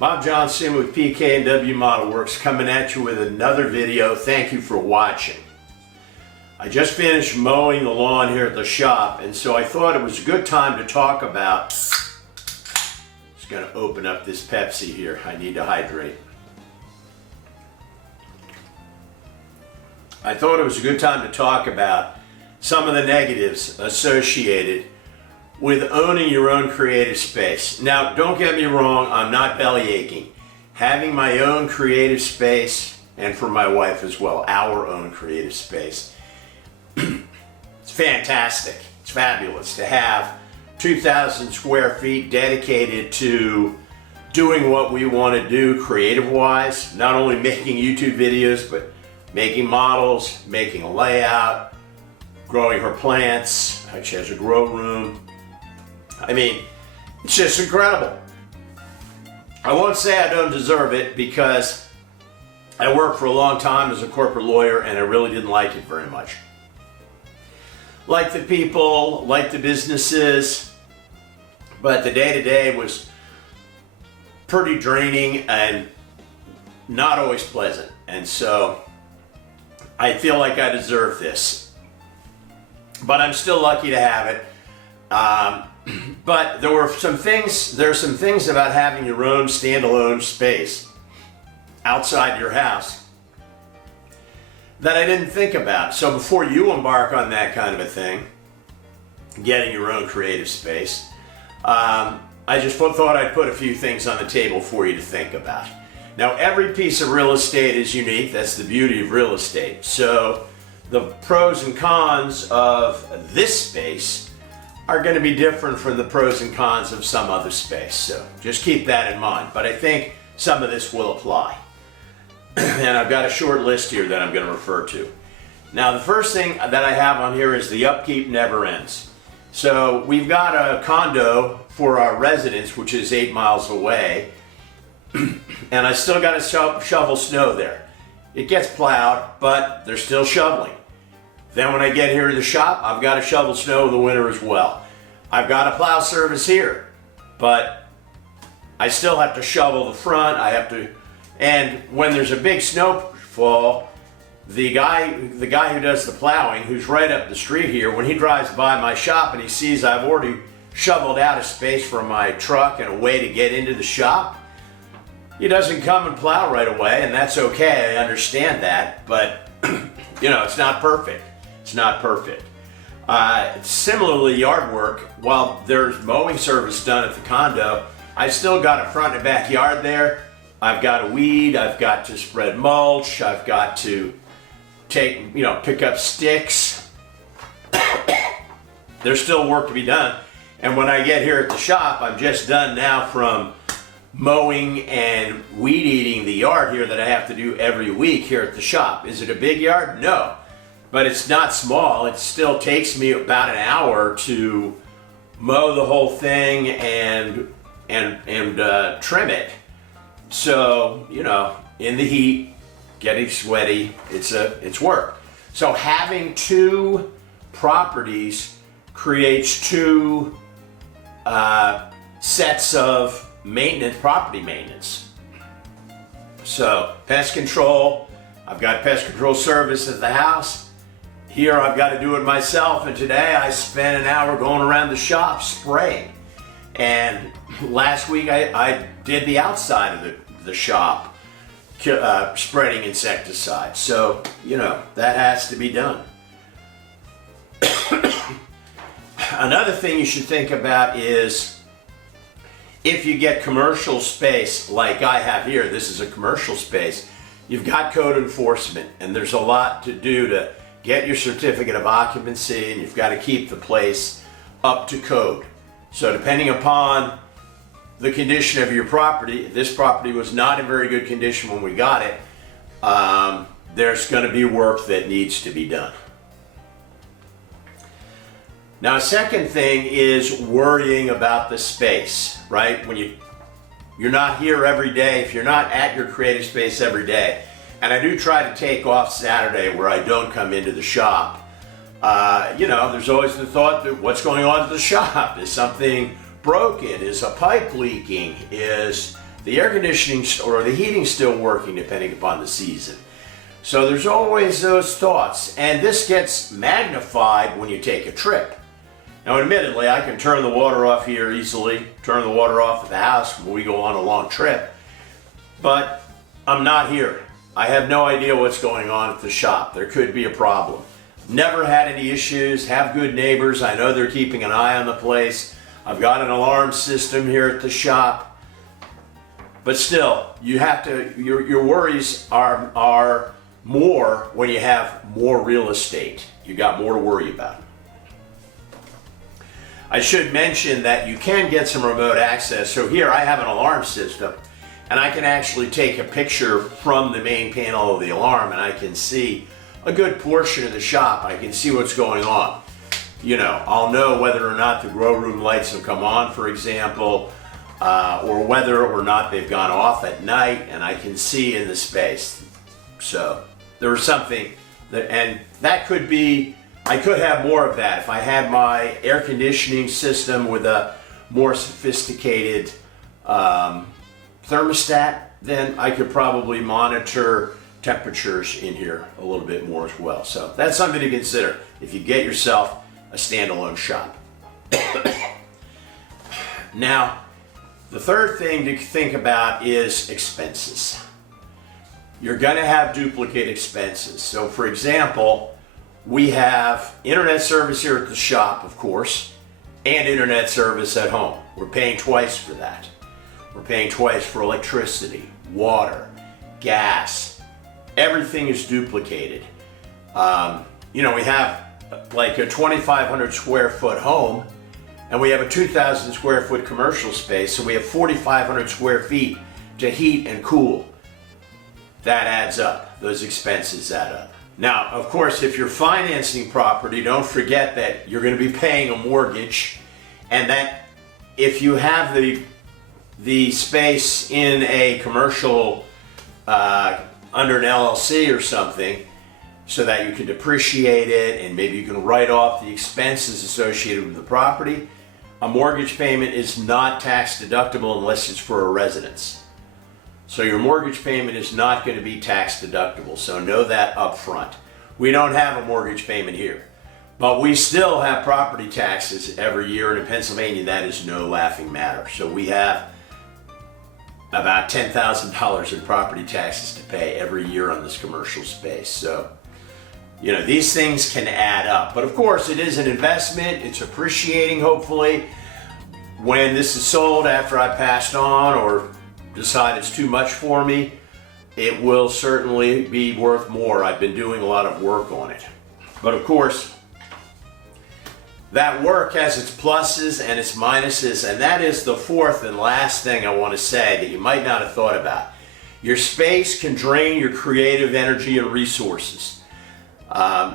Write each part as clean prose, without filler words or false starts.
Bob Johnson with PK&W Model Works coming at you with another video. Thank you for watching. I just finished mowing the lawn here at the shop, and so I thought it was a good time to talk about. Just going to open up this Pepsi here. I need to hydrate. I thought it was a good time to talk about some of the negatives associated with owning your own creative space. Now, don't get me wrong, I'm not belly aching. Having my own creative space, and for my wife as well, our own creative space, it's fantastic. It's fabulous to have 2,000 square feet dedicated to doing what we want to do creative-wise, not only making YouTube videos, but making models, making a layout, growing her plants. She has a grow room. I mean, it's just incredible. I won't say I don't deserve it because I worked for a long time as a corporate lawyer and I really didn't like it very much. Like the people, like the businesses, but the day-to-day was pretty draining and not always pleasant. And so I feel like I deserve this. But I'm still lucky to have it. But there are some things about having your own standalone space outside your house that I didn't think about. So before you embark on that kind of a thing, getting your own creative space, I just thought I'd put a few things on the table for you to think about. Now, every piece of real estate is unique. That's the beauty of real estate. So the pros and cons of this space are going to be different from the pros and cons of some other space. So just keep that in mind. But I think some of this will apply. And I've got a short list here that I'm going to refer to. Now, the first thing that I have on here is the upkeep never ends. So we've got a condo for our residence, which is 8 miles away. And I still got to shovel snow there. It gets plowed, but they're still shoveling. Then when I get here to the shop, I've got to shovel snow in the winter as well. I've got a plow service here, but I still have to shovel the front. And when there's a big snowfall, the guy who does the plowing, who's right up the street here, when he drives by my shop and he sees I've already shoveled out a space for my truck and a way to get into the shop, he doesn't come and plow right away, and that's okay. I understand that, but you know, it's not perfect. It's not perfect. Similarly, yard work, while there's mowing service done at the condo, I still got a front and backyard there. I've got to weed, I've got to spread mulch, I've got to pick up sticks. There's still work to be done. And when I get here at the shop, I'm just done now from mowing and weed eating the yard here that I have to do every week here at the shop. Is it a big yard? No. But it's not small. It still takes me about an hour to mow the whole thing and trim it. So, you know, in the heat, getting sweaty, it's work. So having two properties creates two sets of property maintenance. So pest control, I've got pest control service at the house. Here I've got to do it myself, and today I spent an hour going around the shop spraying. And last week I did the outside of the shop, spreading insecticide. So, you know, that has to be done. Another thing you should think about is if you get commercial space like I have here, this is a commercial space, you've got code enforcement, and there's a lot to do to get your certificate of occupancy, and you've got to keep the place up to code. So depending upon the condition of your property, this property was not in very good condition when we got it, there's going to be work that needs to be done. Now, a second thing is worrying about the space, right? When you're not here every day, if you're not at your creative space every day, and I do try to take off Saturday where I don't come into the shop, you know, there's always the thought that what's going on at the shop? Is something broken? Is a pipe leaking? Is the air conditioning or the heating's still working depending upon the season. So there's always those thoughts, and this gets magnified when you take a trip. Now admittedly, I can turn the water off here easily, turn the water off at the house when we go on a long trip, but I'm not here. I have no idea what's going on at the shop. There could be a problem. Never had any issues, have good neighbors. I know they're keeping an eye on the place. I've got an alarm system here at the shop. But still, you have to, your worries are more when you have more real estate. You got more to worry about. I should mention that you can get some remote access. So here I have an alarm system, and I can actually take a picture from the main panel of the alarm, and I can see a good portion of the shop. I can see what's going on. You know, I'll know whether or not the grow room lights have come on, for example, or whether or not they've gone off at night, and I can see in the space. So there was something that, and that could be, I could have more of that. If I had my air conditioning system with a more sophisticated thermostat, then I could probably monitor temperatures in here a little bit more as well. So that's something to consider if you get yourself a standalone shop. Now, the third thing to think about is expenses. You're going to have duplicate expenses. So for example, we have internet service here at the shop, of course, and internet service at home. We're paying twice for that. We're paying twice for electricity, water, gas. Everything is duplicated. You know, we have like a 2,500 square foot home, and we have a 2,000 square foot commercial space, so we have 4,500 square feet to heat and cool. That adds up. Those expenses add up. Now, of course, if you're financing property, don't forget that you're going to be paying a mortgage, and that if you have the space in a commercial under an LLC or something, so that you can depreciate it and maybe you can write off the expenses associated with the property, a mortgage payment is not tax deductible unless it's for a residence. So your mortgage payment is not going to be tax deductible, so know that up front. We don't have a mortgage payment here, but we still have property taxes every year, and in Pennsylvania that is no laughing matter. So we have about $10,000 in property taxes to pay every year on this commercial space. So, you know, these things can add up. But of course, it is an investment. It's appreciating, hopefully. When this is sold after I passed on or decide it's too much for me, it will certainly be worth more. I've been doing a lot of work on it. But of course, that work has its pluses and its minuses, and that is the fourth and last thing I want to say that you might not have thought about. Your space can drain your creative energy and resources.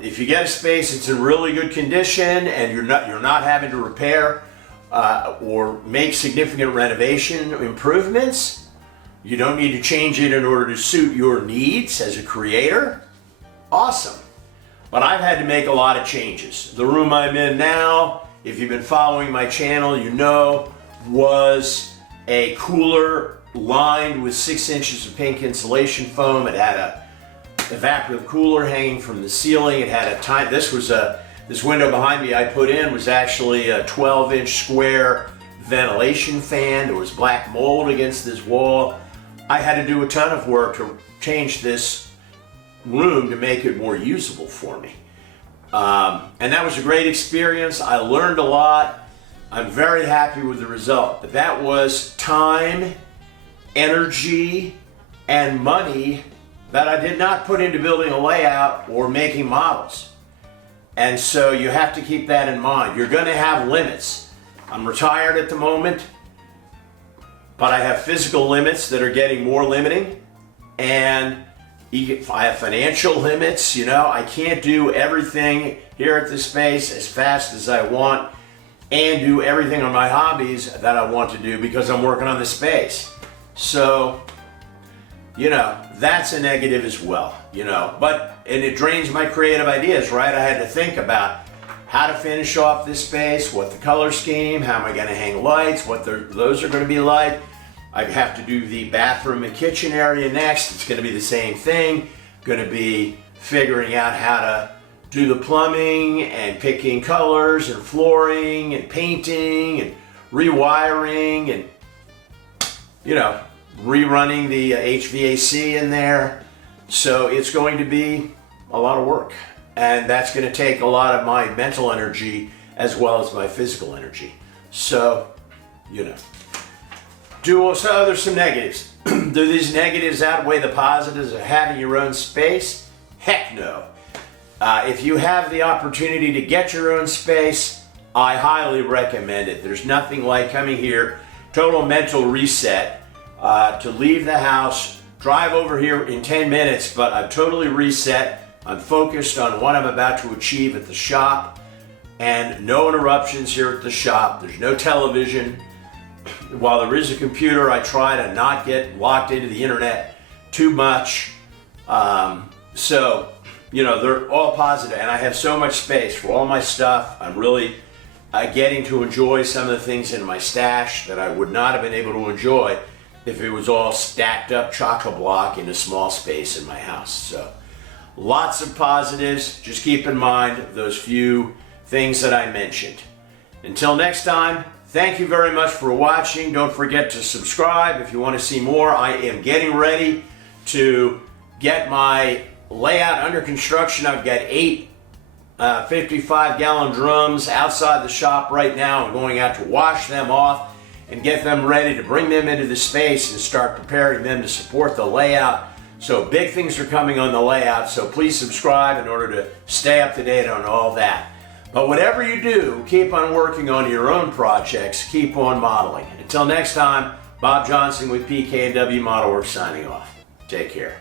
If you get a space that's in really good condition and you're not having to repair or make significant renovation improvements, you don't need to change it in order to suit your needs as a creator, awesome. But I've had to make a lot of changes. The room I'm in now, if you've been following my channel, you know, was a cooler lined with 6 inches of pink insulation foam. It had a evaporative cooler hanging from the ceiling. It had a this window behind me I put in was actually a 12-inch square ventilation fan. There was black mold against this wall. I had to do a ton of work to change this room to make it more usable for me. And that was a great experience. I learned a lot. I'm very happy with the result. But that was time, energy, and money that I did not put into building a layout or making models. And so you have to keep that in mind. You're going to have limits. I'm retired at the moment, but I have physical limits that are getting more limiting, and I have financial limits. You know, I can't do everything here at this space as fast as I want and do everything on my hobbies that I want to do because I'm working on the space. So, you know, that's a negative as well, you know, and it drains my creative ideas, right? I had to think about how to finish off this space, what the color scheme, how am I going to hang lights, what those are going to be like. I have to do the bathroom and kitchen area next. It's going to be the same thing. Going to be figuring out how to do the plumbing and picking colors and flooring and painting and rewiring and, you know, rerunning the HVAC in there. So it's going to be a lot of work. And that's going to take a lot of my mental energy as well as my physical energy. So, you know. There's some negatives. Do these negatives outweigh the positives of having your own space? Heck no. If you have the opportunity to get your own space, I highly recommend it. There's nothing like coming here, total mental reset, to leave the house, drive over here in 10 minutes, but I'm totally reset. I'm focused on what I'm about to achieve at the shop, and no interruptions here at the shop. There's no television. While there is a computer, I try to not get locked into the internet too much. So, you know, they're all positive, and I have so much space for all my stuff. I'm really getting to enjoy some of the things in my stash that I would not have been able to enjoy if it was all stacked up chock-a-block in a small space in my house. So, lots of positives. Just keep in mind those few things that I mentioned. Until next time, thank you very much for watching. Don't forget to subscribe if you want to see more. I am getting ready to get my layout under construction. I've got 8 55-gallon drums outside the shop right now. I'm going out to wash them off and get them ready to bring them into the space and start preparing them to support the layout. So big things are coming on the layout, so please subscribe in order to stay up to date on all that. But whatever you do, keep on working on your own projects, keep on modeling. Until next time, Bob Johnson with PK&W Model Works signing off. Take care.